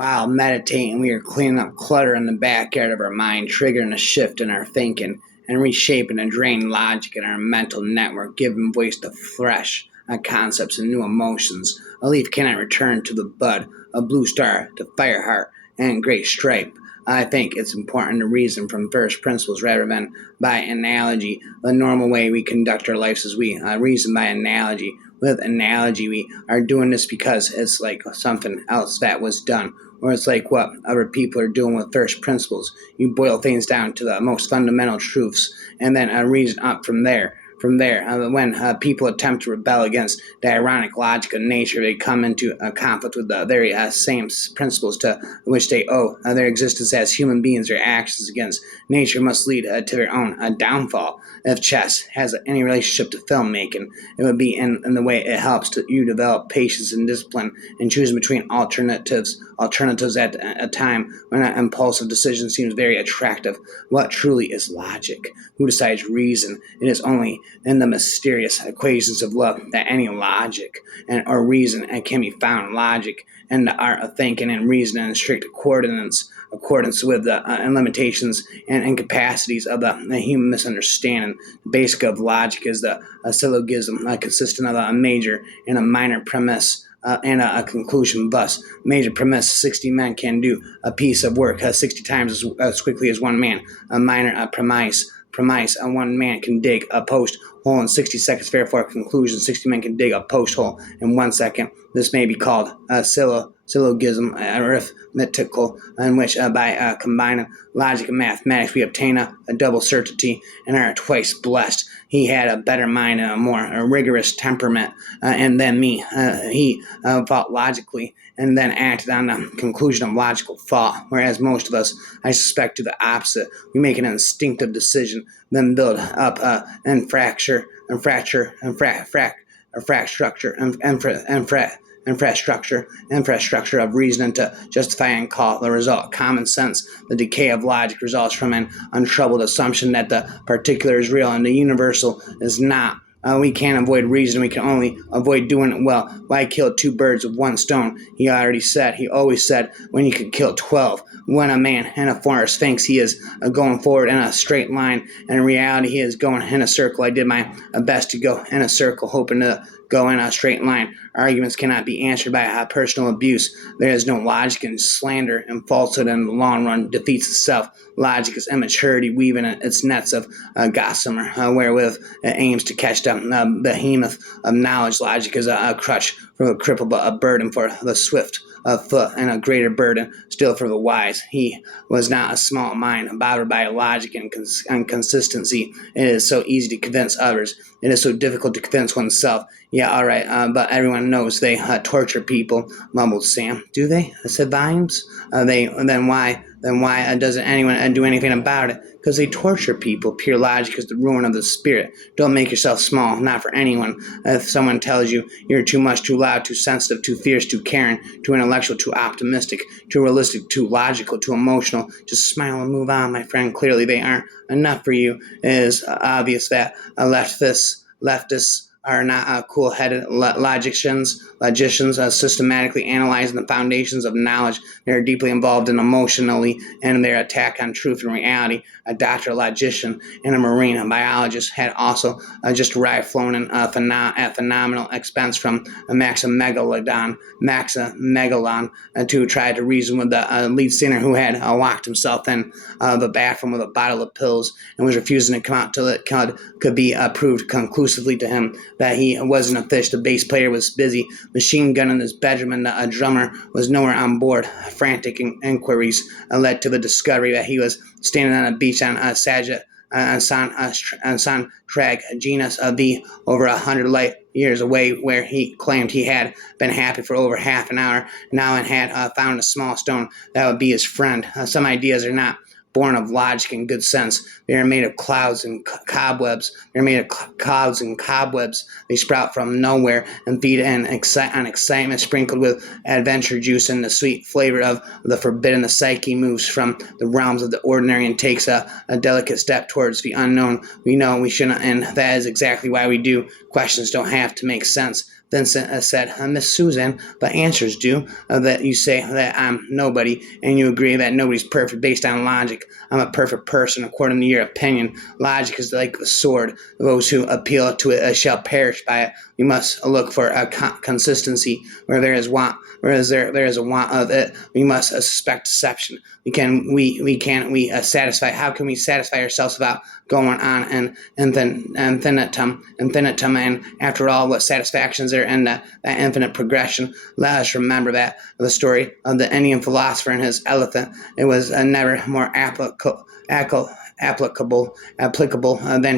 While meditating, we are cleaning up clutter in the backyard of our mind, triggering a shift in our thinking, and reshaping a drained logic in our mental network, giving voice to fresh concepts and new emotions. A leaf cannot return to the bud, a blue star to fireheart, and great stripe. I think it's important to reason from first principles rather than by analogy. The normal way we conduct our lives is we reason by analogy. With analogy, we are doing this because it's like something else that was done, or it's like what other people are doing with first principles. You boil things down to the most fundamental truths, and then reason up from there. When people attempt to rebel against the ironic logic of nature, they come into conflict with the very same principles to which they owe their existence as human beings. Their actions against nature must lead to their own downfall. If chess has any relationship to filmmaking, it would be in the way it helps you develop patience and discipline and choosing between alternatives at a time when an impulsive decision seems very attractive. What truly is logic? Who decides reason? It is only in the mysterious equations of love that any logic or reason can be found. Logic and the art of thinking and reasoning in strict accordance with the limitations and capacities of the human misunderstanding. The basic of logic is the syllogism, consisting of a major and a minor premise and a conclusion. Thus, major premise: 60 men can do a piece of work 60 times as quickly as one man. A minor premise: one man can dig a post hole in 60 seconds. Therefore, conclusion: 60 men can dig a post hole in 1 second. This may be called a syllogism, arithmetical, in which by combining logic and mathematics we obtain a double certainty and are twice blessed. He had a better mind and a more rigorous temperament and than me. He thought logically and then acted on the conclusion of logical thought, whereas most of us, I suspect, do the opposite. We make an instinctive decision, then build up infrastructure of reasoning to justify and call the result common sense. The decay of logic results from an untroubled assumption that the particular is real and the universal is not. We can't avoid reason. We can only avoid doing it well. Why kill two birds with one stone? He always said, when you could kill 12. When a man in a forest thinks he is going forward in a straight line, and in reality he is going in a circle. I did my best to go in a circle, hoping to go in a straight line. Arguments cannot be answered by personal abuse. There is no logic in slander, and falsehood in the long run defeats itself. Logic is immaturity weaving its nets of gossamer, wherewith it aims to catch the behemoth of knowledge. Logic is a crutch for the cripple, but a burden for the swift foot, and a greater burden still for the wise. He was not a small mind, bothered by logic and consistency. It is so easy to convince others. It is so difficult to convince oneself. Yeah, all right, but everyone knows they torture people, mumbled Sam. Do they? I said Vimes. Then why doesn't anyone do anything about it? Because they torture people. Pure logic is the ruin of the spirit. Don't make yourself small, not for anyone. If someone tells you you're too much, too loud, too sensitive, too fierce, too caring, too intellectual, too optimistic, too realistic, too logical, too emotional, just smile and move on, my friend. Clearly they aren't enough for you. It is obvious that leftists are not cool-headed logicians systematically analyzing the foundations of knowledge. They are deeply involved in emotionally and their attack on truth and reality. A doctor, a logician, and a marine biologist had also just arrived, flown in at phenomenal expense from Maxamegalon to try to reason with the lead singer who had locked himself in the bathroom with a bottle of pills and was refusing to come out till it could be proved conclusively to him that he wasn't a fish. The bass player was busy machine gunning his bedroom, and the drummer was nowhere on board. Frantic inquiries led to the discovery that he was standing on a beach on San Trag, genus B, over 100 light years away, where he claimed he had been happy for over half an hour now and had found a small stone that would be his friend. Some ideas are not born of logic and good sense. They are made of clouds and cobwebs. They sprout from nowhere and feed on excitement, sprinkled with adventure juice and the sweet flavor of the forbidden. The psyche moves from the realms of the ordinary and takes a delicate step towards the unknown. We know we shouldn't, and that is exactly why we do. Questions don't have to make sense. Vincent said, Miss Susan, but answers do. That you say that I'm nobody, and you agree that nobody's perfect based on logic. I'm a perfect person according to your opinion. Logic is like the sword. Those who appeal to it shall perish by it. We must look for a consistency where there is want. Whereas there is a want of it, we must suspect deception. We satisfy. How can we satisfy ourselves without going on and infinitum, and after all, what satisfaction is there in that infinite progression? Let us remember that the story of the Indian philosopher and his elephant. It was never more applicable than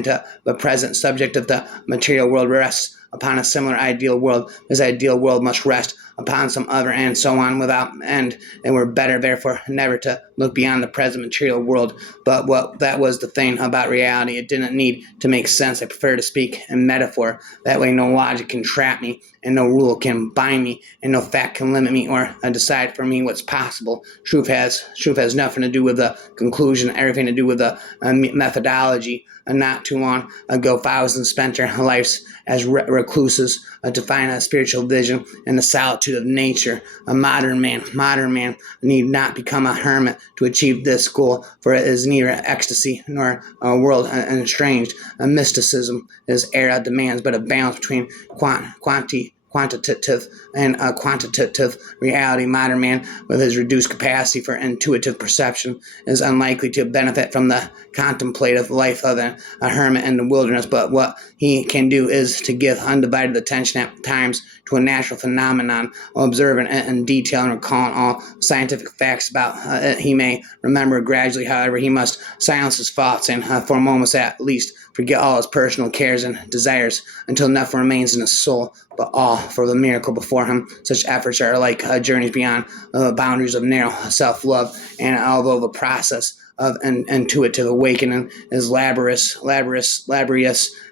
to the present subject of the material world rests upon a similar ideal world. This ideal world must rest upon some other, and so on without end. And we're better, therefore, never to look beyond the present material world. But what that was the thing about reality. It didn't need to make sense. I prefer to speak in metaphor. That way no logic can trap me, and no rule can bind me, and no fact can limit me or decide for me what's possible. Truth has nothing to do with the conclusion, everything to do with the methodology. Not too long ago, thousands spent their lives as recluses to find a spiritual vision in the solitude of nature. A modern man need not become a hermit to achieve this goal, for it is neither ecstasy nor a world estranged. A mysticism is era demands but a balance between quantitative and quantitative reality. Modern man, with his reduced capacity for intuitive perception, is unlikely to benefit from the contemplative life of a hermit in the wilderness, but what he can do is to give undivided attention at times to a natural phenomenon, observing it in detail and recalling all scientific facts about it. He may remember gradually, however, he must silence his thoughts and, for moments at least, forget all his personal cares and desires until nothing remains in his soul but all for the miracle before him. Such efforts are like journeys beyond the boundaries of narrow self-love, and although the process of an intuitive awakening is laborious,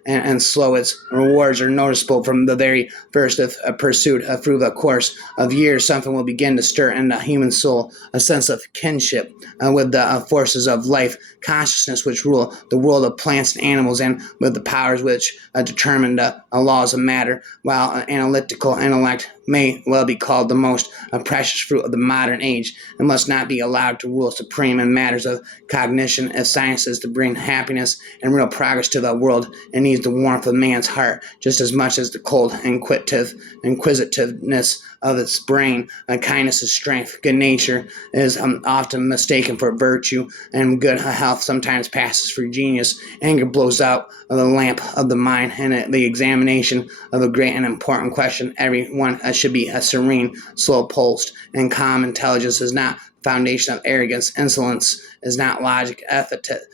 and slow, its rewards are noticeable from the very first of pursuit. Through the course of years, something will begin to stir in the human soul, a sense of kinship with the forces of life, consciousness which rule the world of plants and animals, and with the powers which determine the laws of matter. While analytical intellect may well be called the most precious fruit of the modern age, it must not be allowed to rule supreme in matters of cognition. If science is to bring happiness and real progress to the world, it needs the warmth of man's heart just as much as the cold inquisitiveness of its brain. Kindness is strength. Good nature is often mistaken for virtue, and good health sometimes passes for genius. Anger blows out of the lamp of the mind, and the examination of a great and important question, everyone should be serene, slow-pulsed, and calm. Intelligence is not the foundation of arrogance. Insolence is not logic. Epithets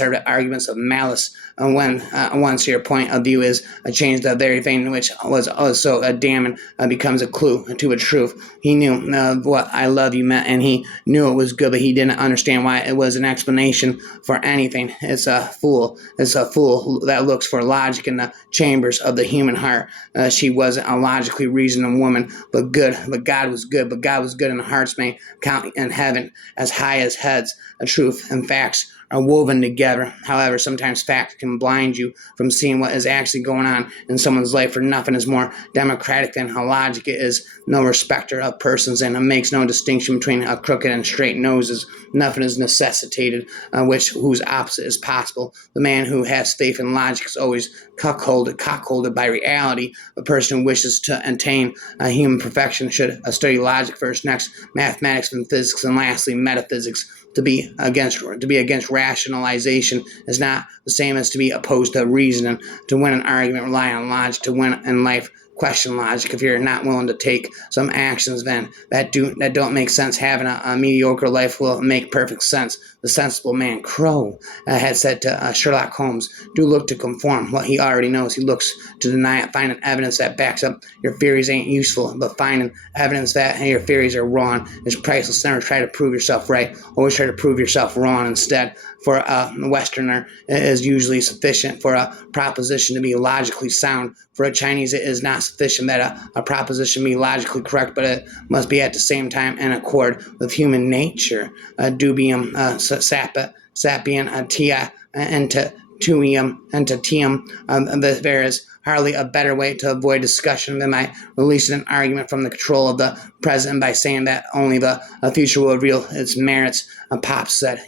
are the arguments of malice. When once your point of view is changed, the very thing which was also damning becomes a clue to a truth. He knew what I love you meant, and he knew it was good, but he didn't understand why it was an explanation for anything. It's a fool that looks for logic in the chambers of the human heart. She wasn't a logically reasoning woman, but good. But God was good. But God was good, and hearts may count in heaven as high as heads. Truth and facts are woven together. However, sometimes fact can blind you from seeing what is actually going on in someone's life, for nothing is more democratic than logic. It is no respecter of persons, and it makes no distinction between crooked and straight noses. Nothing is necessitated whose opposite is possible. The man who has faith in logic is always cockholded by reality. The person who wishes to attain human perfection should study logic first, next mathematics and physics, and lastly metaphysics. To be against rationalization is not the same as to be opposed to reasoning. To win an argument, rely on logic. To win in life, question logic. If you're not willing to take some actions then that don't make sense, having a mediocre life will make perfect sense. The sensible man, Crow, had said to Sherlock Holmes, do look to conform what he already knows. He looks to deny it. Finding evidence that backs up your theories ain't useful, but finding evidence that your theories are wrong is priceless. Never try to prove yourself right. Always try to prove yourself wrong instead. For a Westerner, it is usually sufficient for a proposition to be logically sound. For a Chinese, it is not sufficient that a proposition be logically correct, but it must be at the same time in accord with human nature. Dubium sapient tia entitium. There is hardly a better way to avoid discussion than by releasing an argument from the control of the present by saying that only the future will reveal its merits. Pop said,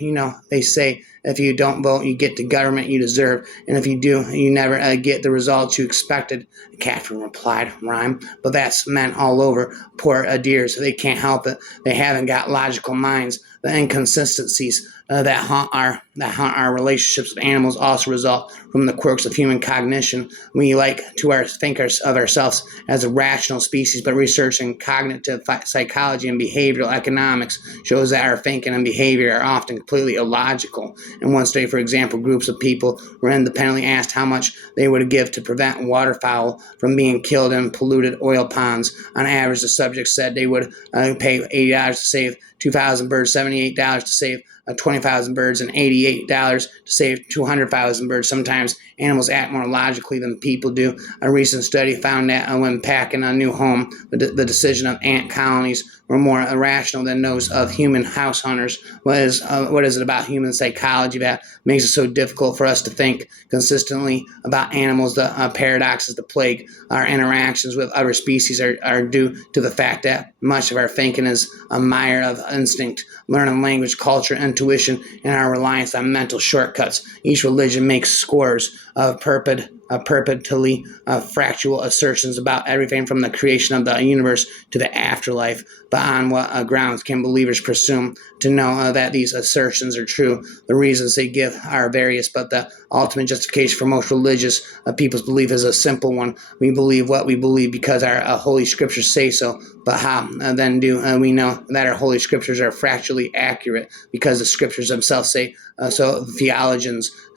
they say if you don't vote, you get the government you deserve, and if you do, you never get the results you expected. Catherine replied, rhyme, but that's men all over. Poor dears, they can't help it. They haven't got logical minds. The inconsistencies that haunt our relationships with animals also result from the quirks of human cognition. We like to think of ourselves as a rational species, but research in cognitive psychology and behavioral economics shows that our thinking and behavior are often completely illogical. In one study, for example, groups of people were independently asked how much they would give to prevent waterfowl from being killed in polluted oil ponds. On average, the subjects said they would pay $80 to save 2,000 birds, $78 to save 20,000 birds, and $88 to save 200,000 birds. Sometimes animals act more logically than people do. A recent study found that when packing a new home, the decision of ant colonies were more irrational than those of human house hunters. What is it about human psychology that makes it so difficult for us to think consistently about animals? The paradoxes that plague our interactions with other species are due to the fact that much of our thinking is a mire of instinct, learning language, culture, intuition, and our reliance on mental shortcuts. Each religion makes scores of perpetually factual assertions about everything from the creation of the universe to the afterlife. But on what grounds can believers presume to know that these assertions are true? The reasons they give are various, but the ultimate justification for most religious people's belief is a simple one. We believe what we believe because our holy scriptures say so. But how then do we know that our holy scriptures are factually accurate? Because the scriptures themselves say so.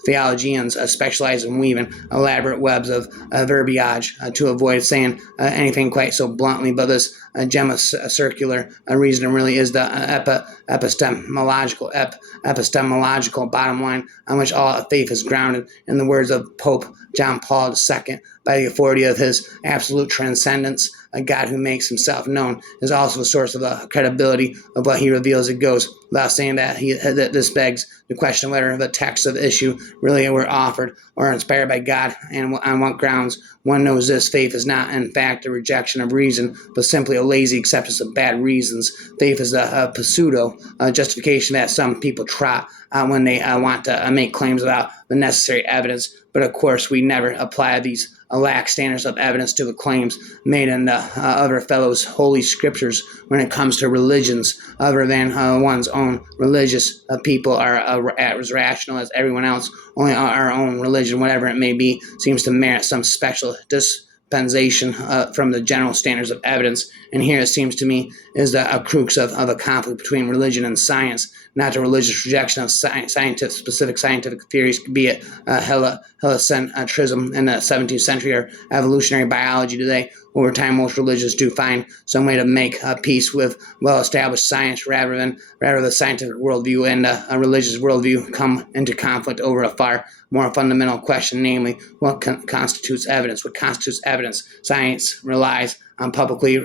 Theologians specialize in weaving elaborate webs of verbiage to avoid saying anything quite so bluntly, but this gemma circular reasoning really is the epistemological bottom line on which all faith is grounded. In the words of Pope John Paul II, by the authority of his absolute transcendence, a God who makes himself known is also the source of the credibility of what he reveals. It goes without saying that this begs the question whether the texts of issue really were offered or inspired by God, and on what grounds. One knows this: faith is not, in fact, a rejection of reason, but simply a lazy acceptance of bad reasons. Faith is a pseudo justification that some people trot when they want to make claims without the necessary evidence. But of course, we never apply these lax standards of evidence to the claims made in the other fellows' holy scriptures when it comes to religions other than one's own. Religious people are as rational as everyone else. Only our own religion, whatever it may be, seems to merit some special dispensation from the general standards of evidence. And here it seems to me is the crux of a conflict between religion and science, not the religious rejection of specific scientific theories, be it heliocentrism in the 17th century or evolutionary biology today. Over time, most religions do find some way to make peace with well-established science rather the scientific worldview and a religious worldview come into conflict over a far more fundamental question, namely, what constitutes evidence? What constitutes evidence? Science relies on publicly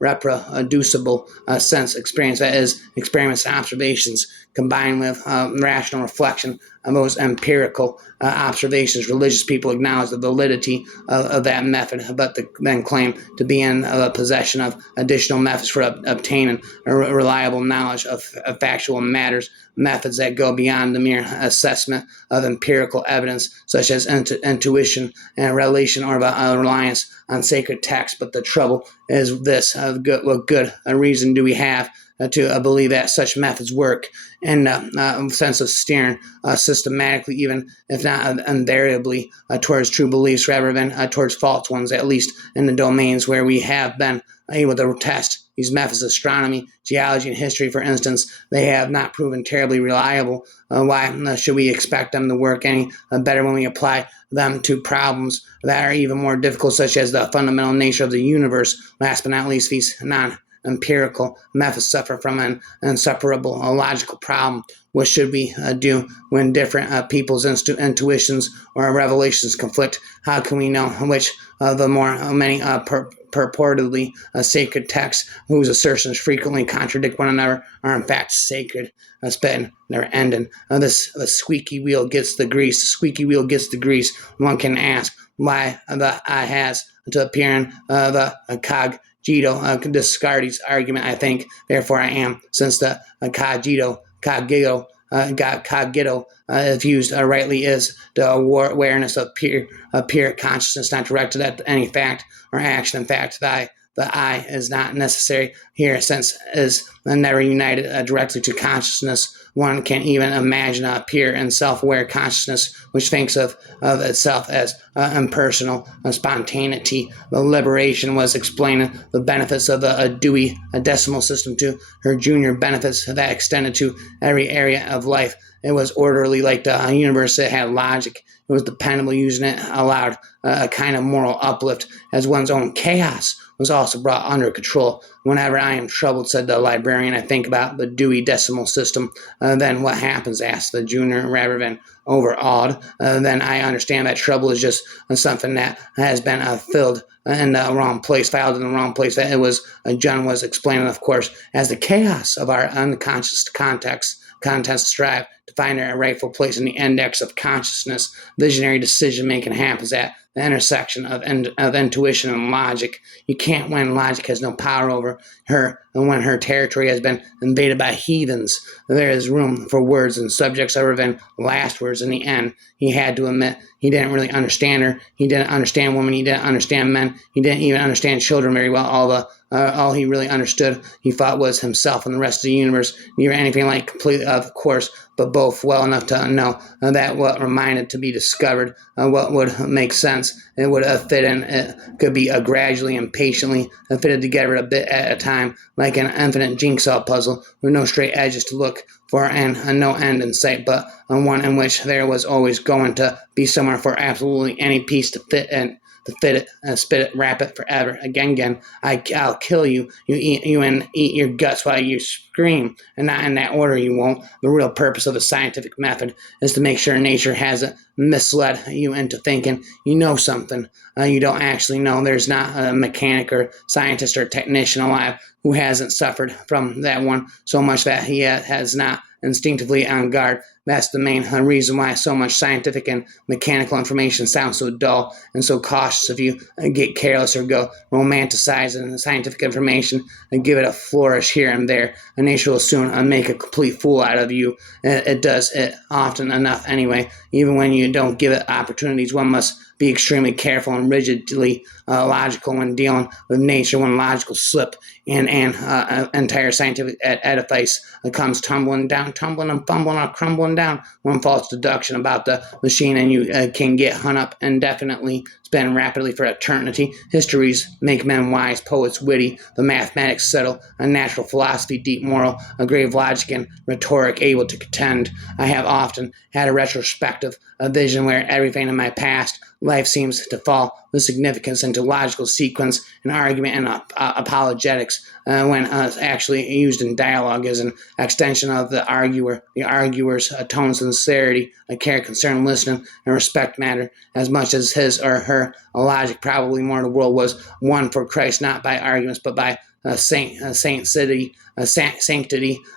reproducible sense experience, that is, experiments and observations, combined with rational reflection on those empirical observations. Religious people acknowledge the validity of that method, but then claim to be in possession of additional methods for obtaining a reliable knowledge of factual matters, methods that go beyond the mere assessment of empirical evidence, such as intuition and revelation or reliance on sacred texts. But the trouble is this: what good reason do we have to believe that such methods work in the sense of steering systematically, even if not invariably, towards true beliefs rather than towards false ones, at least in the domains where we have been able to test these methods? Astronomy, geology, and history, for instance, they have not proven terribly reliable. Why should we expect them to work any better when we apply them to problems that are even more difficult, such as the fundamental nature of the universe? Last but not least, these empirical methods suffer from an inseparable logical problem. What should we do when different people's intuitions or revelations conflict? How can we know which of the many purportedly sacred texts, whose assertions frequently contradict one another, are in fact sacred? Spitting their ending. The squeaky wheel gets the grease. The squeaky wheel gets the grease. One can ask, why the I has to appear in the cogito Descartes' argument, I think, therefore I am, since the cogito, if used rightly, is the awareness of pure consciousness, not directed at any fact or action. In fact, the I is not necessary here, since is never united directly to consciousness. One can even imagine a pure and self-aware consciousness which thinks of itself as impersonal spontaneity. The liberation was explaining the benefits of the Dewey Decimal System to her junior, benefits that extended to every area of life. It was orderly like the universe. It had logic. It was dependable. Using it allowed a kind of moral uplift, as one's own chaos was also brought under control. Whenever I am troubled, said the librarian, I think about the Dewey Decimal System. Then what happens? Asked the junior, rather than overawed. Then I understand that trouble is just something that has been filled in the wrong place, filed in the wrong place. That it was, John was explaining, of course, as the chaos of our unconscious contents strive to find a rightful place in the index of consciousness. Visionary decision making happens at the intersection of intuition and logic. You can't win. Logic has no power over her, and when her territory has been invaded by heathens, there is room for words and subjects other than last words. In the end, he had to admit he didn't really understand her. He didn't understand women. He didn't understand men. He didn't even understand children very well. All he really understood, he thought, was himself and the rest of the universe. Never anything like complete, of course, but both well enough to know that what remained to be discovered, what would make sense, it would fit in. It could be gradually and patiently fitted together a bit at a time, like an infinite jigsaw puzzle with no straight edges to look for and no end in sight, but one in which there was always going to be somewhere for absolutely any piece to fit in. To fit it, spit it, wrap it forever. Again. I'll kill you. You eat your guts while you scream, and not in that order. You won't. The real purpose of the scientific method is to make sure nature hasn't misled you into thinking you know something you don't actually know. There's not a mechanic or scientist or technician alive who hasn't suffered from that one so much that he has not instinctively on guard. That's the main reason why so much scientific and mechanical information sounds so dull and so cautious. If you get careless or go romanticizing scientific information and give it a flourish here and there, nature will soon make a complete fool out of you. It does it often enough anyway. Even when you don't give it opportunities, one must be extremely careful and rigidly logical when dealing with nature. When logical slip and entire scientific edifice comes tumbling down, tumbling and fumbling or crumbling down. One false deduction about the machine and you can get hung up indefinitely, spend rapidly for eternity. Histories make men wise, poets witty, the mathematics settle, a natural philosophy deep moral, a grave logic and rhetoric able to contend. I have often had a retrospective, a vision where everything in my past life seems to fall with significance into logical sequence and argument and apologetics when actually used in dialogue as an extension of the arguer. The arguer's tone, sincerity, care, concern, listening, and respect matter as much as his or her logic. Probably more. The world was won for Christ not by arguments but by sanctity.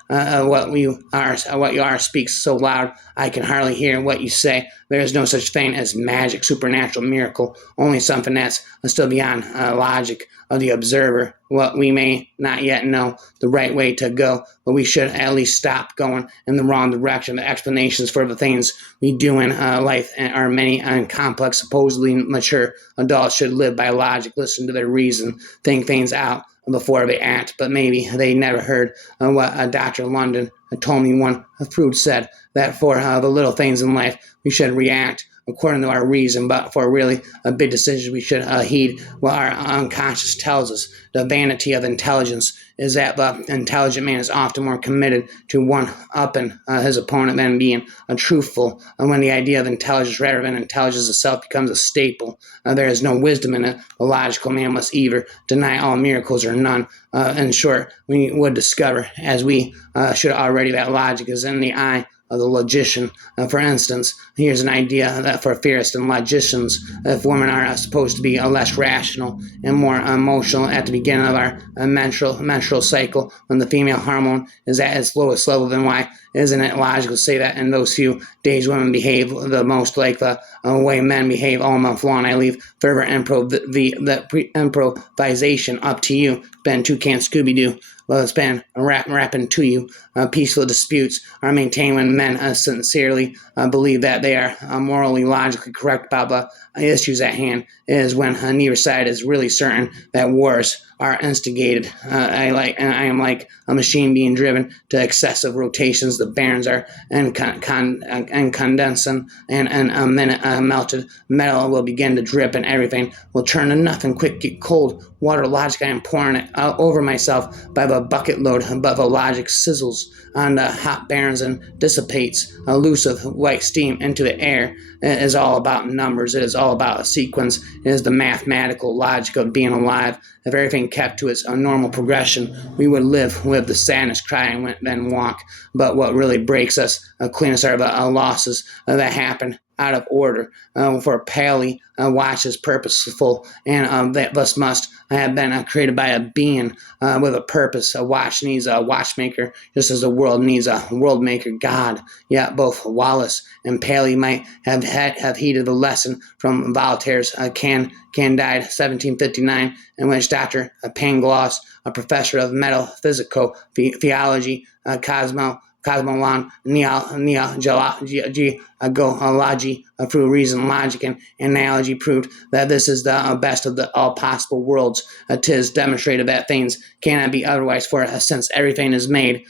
What you are speaks so loud I can hardly hear what you say. There is no such thing as magic, supernatural, miracle. Only something that's still beyond logic of the observer. What we may not yet know the right way to go, but we should at least stop going in the wrong direction. The explanations for the things we do in life are many and complex. Supposedly mature adults should live by logic, listen to their reason, think things out before they act, but maybe they never heard what Dr. London told me one. Freud said that for the little things in life, we should react according to our reason, but for really a big decision, we should heed what our unconscious tells us. The vanity of intelligence is that the intelligent man is often more committed to one-upping his opponent than being truthful. And when the idea of intelligence rather than intelligence itself becomes a staple, there is no wisdom in it. The logical man must either deny all miracles or none. In short, we would discover, as we should already, that logic is in the eye of the logician. For instance, here's an idea that for theorists and logicians, if women are supposed to be less rational and more emotional at the beginning of our menstrual cycle, when the female hormone is at its lowest level, then why isn't it logical to say that in those few days women behave the most like the way men behave all month long? I leave further improvisation up to you. Ben Toucan Scooby-Doo. Well, it's been rapping to you. Peaceful disputes are maintained when men sincerely believe that they are morally, logically correct about the issues at hand. It is when neither side is really certain that wars are instigated. I am like a machine being driven to excessive rotations. The bearings are incandescent, and a minute melted metal will begin to drip, and everything will turn to nothing. Quick, get cold water logic. I am pouring it over myself by the bucket load, but the logic sizzles on the hot bearings and dissipates elusive white steam into the air. It is all about numbers. It is all about a sequence. It is the mathematical logic of being alive. If everything kept to its normal progression, we would live with the sadness, cry, and then walk. But what really breaks us, clean us, are the losses that happen out of order. For Paley, watch is purposeful, and that thus must have been created by a being with a purpose. A watch needs a watchmaker, just as the world needs a world maker, God. Yet both Wallace and Paley might have heeded the lesson from Voltaire's Candide, 1759, in which Dr. Pangloss, a professor of metaphysical theology, cosmolon, neology, through reason, logic, and analogy, proved that this is the best of all possible worlds. 'Tis demonstrated that things cannot be otherwise, for since everything is made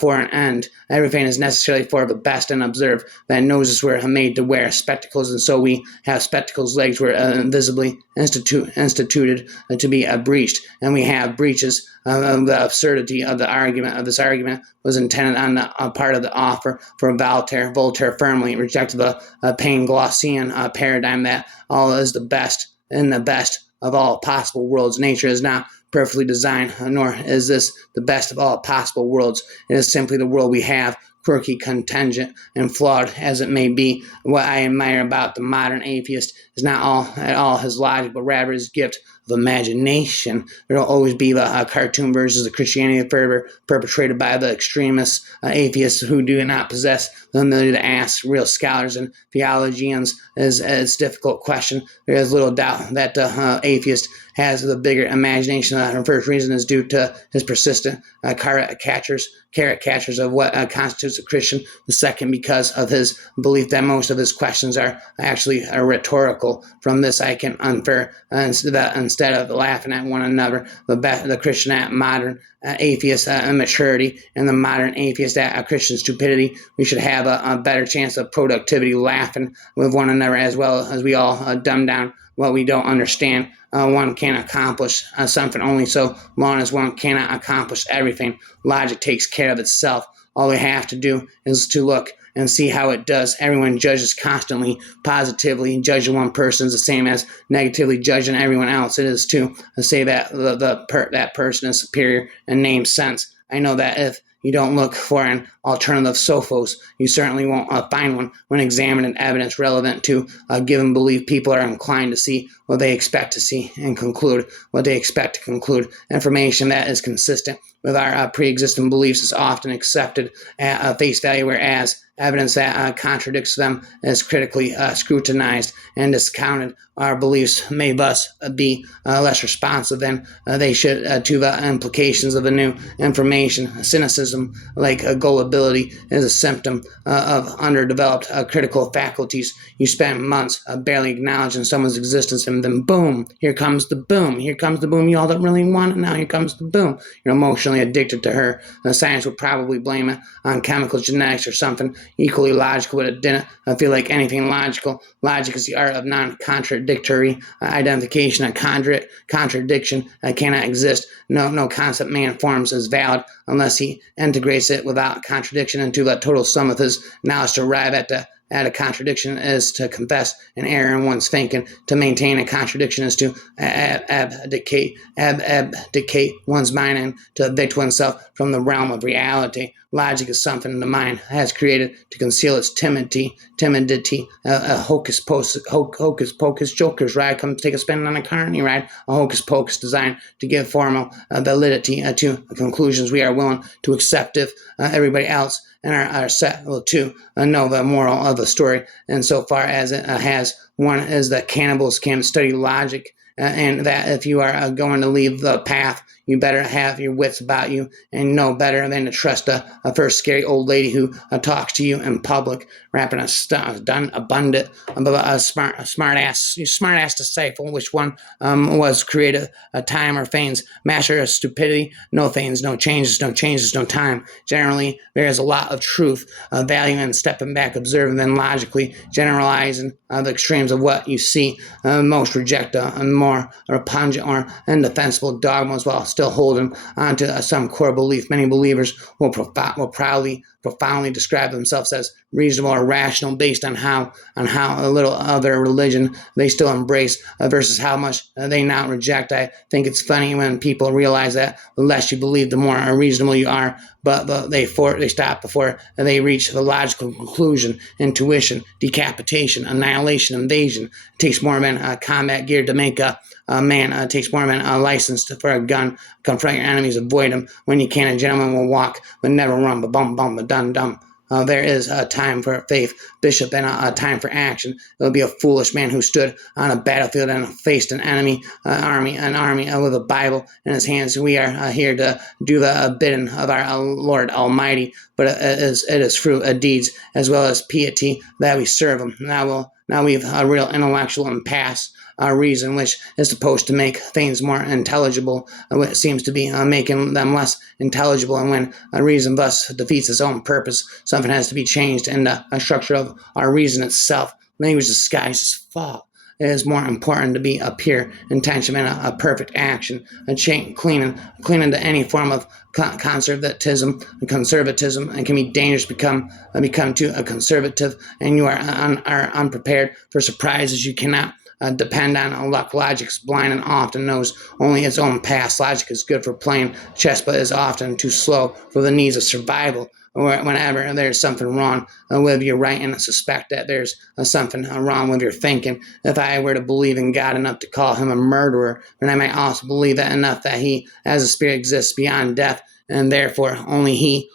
for an end, everything is necessarily for the best. And observe that noses were made to wear spectacles, and so we have spectacles. Legs were invisibly instituted to be breached, and we have breaches. The absurdity of this argument was intended on the part of the offer for Voltaire. Voltaire firmly rejected the Panglossian paradigm that all is the best in the best of all possible worlds. Nature is not perfectly designed, nor is this the best of all possible worlds. It is simply the world we have, quirky, contingent, and flawed as it may be. What I admire about the modern atheist is not at all his logic, but rather his gift of imagination. There will always be the cartoon versions of Christianity fervor perpetrated by the extremists, atheists who do not possess the ability to ask real scholars and theologians is a difficult question. There is little doubt that the atheist has the bigger imagination. The first reason is due to his persistent carrot catchers of what constitutes a Christian. The second, because of his belief that most of his questions are actually rhetorical. From this, I can infer instead of laughing at one another, the Christian at modern atheist immaturity and the modern atheist at Christian stupidity, we should have a better chance of productivity, laughing with one another, as well as we all dumb down what we don't understand. One can accomplish something only so long as one cannot accomplish everything. Logic takes care of itself. All we have to do is to look and see how it does. Everyone judges constantly, positively. Judging one person is the same as negatively judging everyone else. It is to say that that person is superior in name sense. I know that if you don't look for an alternative sophos, you certainly won't find one when examining evidence relevant to a given belief. People are inclined to see what they expect to see and conclude what they expect to conclude. Information that is consistent with our pre-existing beliefs is often accepted at face value, whereas evidence that contradicts them is critically scrutinized and discounted. Our beliefs may thus be less responsive than they should to the implications of the new information. Cynicism, like gullibility, is a symptom of underdeveloped critical faculties. You spend months barely acknowledging someone's existence, and then boom, here comes the boom. Here comes the boom you all don't really want it now. Here comes the boom. You're emotionally addicted to her. Science would probably blame it on chemical genetics or something equally logical, but it didn't feel like anything logical. Logic is the art of non-contradictory identification. A contradiction cannot exist. No concept man forms is valid unless he integrates it without contradiction into the total sum of his knowledge to arrive at the add a contradiction is to confess an error in one's thinking. To maintain a contradiction is to abdicate one's mind and to evict oneself from the realm of reality. Logic is something the mind has created to conceal its timidity, a hocus pocus joker's ride. Come take a spin on a carny ride. A hocus pocus designed to give formal validity to conclusions we are willing to accept if everybody else and are set to know the moral of the story. And so far as it has, one is that cannibals can study logic, and that if you are going to leave the path, you better have your wits about you and know better than to trust a first scary old lady who talks to you in public, rapping a abundant, a smart ass disciple. Which one was creative time or feigns master of stupidity? No feigns, no changes, no time. Generally, there is a lot of truth, value in stepping back, observing, and logically generalizing the extremes of what you see. Most reject a more repugnant or indefensible dogmas while still holding onto some core belief. Many believers will profoundly describe themselves as reasonable or rational based on how a little of their religion they still embrace versus how much they now reject. I think it's funny when people realize that the less you believe, the more reasonable you are, but they stop before they reach the logical conclusion. Intuition, decapitation, annihilation, invasion. It takes more than combat gear to make a man. It takes more than a license for a gun. Confront your enemies, avoid them. When you can, a gentleman will walk, but never run. Ba-bum, bum, ba-dum-dum. There is a time for faith, bishop, and a time for action. It will be a foolish man who stood on a battlefield and faced an enemy, army with a Bible in his hands. We are here to do the bidding of our Lord Almighty, but it is through deeds as well as piety that we serve Him. Now we've a real intellectual impasse. Reason, which is supposed to make things more intelligible, it seems to be making them less intelligible. And when a reason thus defeats its own purpose, something has to be changed in the structure of our reason itself. Language disguises thought. It is more important to be a pure intention and a perfect action, cleaning to any form of conservatism, and can be dangerous. Become too conservative, and you are unprepared for surprises. You cannot depend on luck. Logic is blind and often knows only its own past. Logic is good for playing chess, but is often too slow for the needs of survival. Or whenever there's something wrong with your right and suspect that there's something wrong with your thinking. If I were to believe in God enough to call him a murderer, then I might also believe that enough that he, as a spirit, exists beyond death, and therefore only he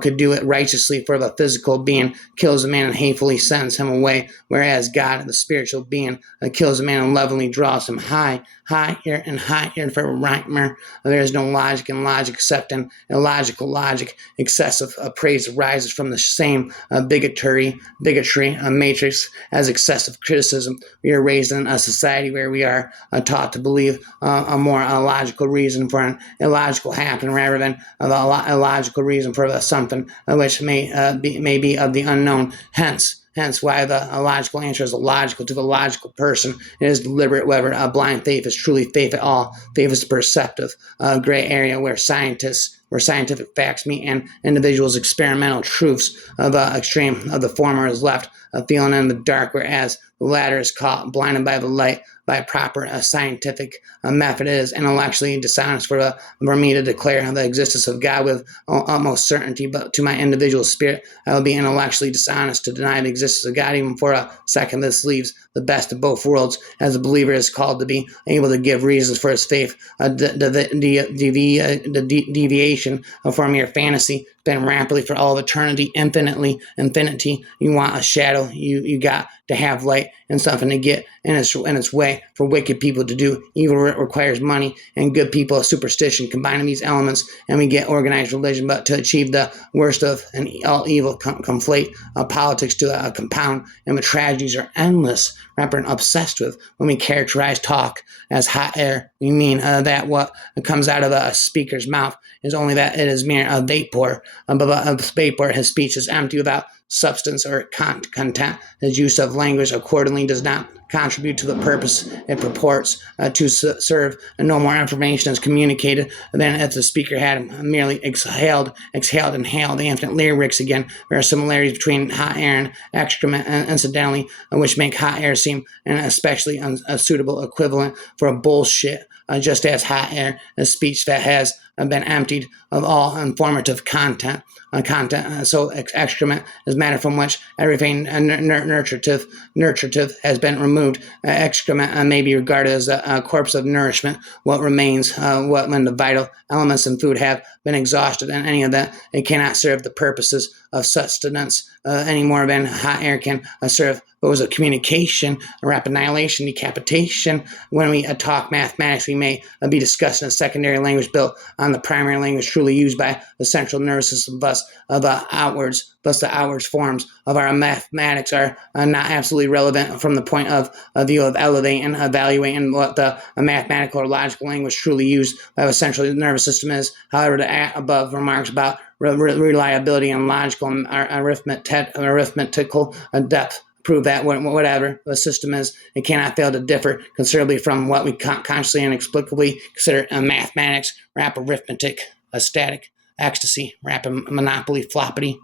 could do it righteously. For the physical being kills a man and hatefully sends him away, whereas God, the spiritual being, kills a man and lovingly draws him higher and higher. For Reimer, there is no logic in logic except in illogical logic. Excessive praise arises from the same bigotry, a matrix as excessive criticism. We are raised in a society where we are taught to believe a more illogical reason for an illogical happening rather than the illogical reason for something which may be of the unknown. Hence why the illogical answer is illogical to the logical person. It is deliberate whether a blind faith is truly faith at all. Faith is a perceptive gray area where scientific facts meet and individuals' experimental truths. The extreme of the former is left feeling in the dark, whereas the latter is caught blinded by the light. By proper scientific method, it is intellectually dishonest for me to declare the existence of God with utmost certainty, but to my individual spirit, I will be intellectually dishonest to deny the existence of God even for a second. This leaves the best of both worlds, as a believer is called to be able to give reasons for his faith. The deviation from mere fantasy been rapidly for all of eternity, infinity. You want a shadow, you got to have light and something to get in its way. For wicked people to do evil requires money, and good people superstition. Combining these elements, and we get organized religion. But to achieve the worst of all evil, conflate politics to a compound, and the tragedies are endless. Rapper obsessed with. When we characterize talk as hot air, we mean that what comes out of a speaker's mouth is only that it is mere vapor. Vapor, his speech is empty without substance or content. The use of language accordingly does not contribute to the purpose it purports to serve. No more information is communicated than if the speaker had merely exhaled, inhaled the infinite lyrics again. There are similarities between hot air and excrement, incidentally, which make hot air seem an especially unsuitable equivalent for a bullshit. Just as hot air is speech that has been emptied of all informative content. So excrement is matter from which everything nurturative has been removed. Excrement may be regarded as a corpse of nourishment. What remains, when the vital elements in food have been exhausted, and any of that, it cannot serve the purposes of sustenance any more than hot air can serve. What was a communication, a rapid annihilation, decapitation. When we talk mathematics, we may be discussing a secondary language built on the primary language truly used by the central nervous system. Thus, the outwards forms of our mathematics are not absolutely relevant from the point of view of elevating and evaluating what the mathematical or logical language truly used by the central nervous system is. However, the above remarks about reliability and logical and arithmetical depth prove that whatever the system is, it cannot fail to differ considerably from what we consciously and inexplicably consider mathematics, rap arithmetic, static, ecstasy, rapid monopoly, floppity.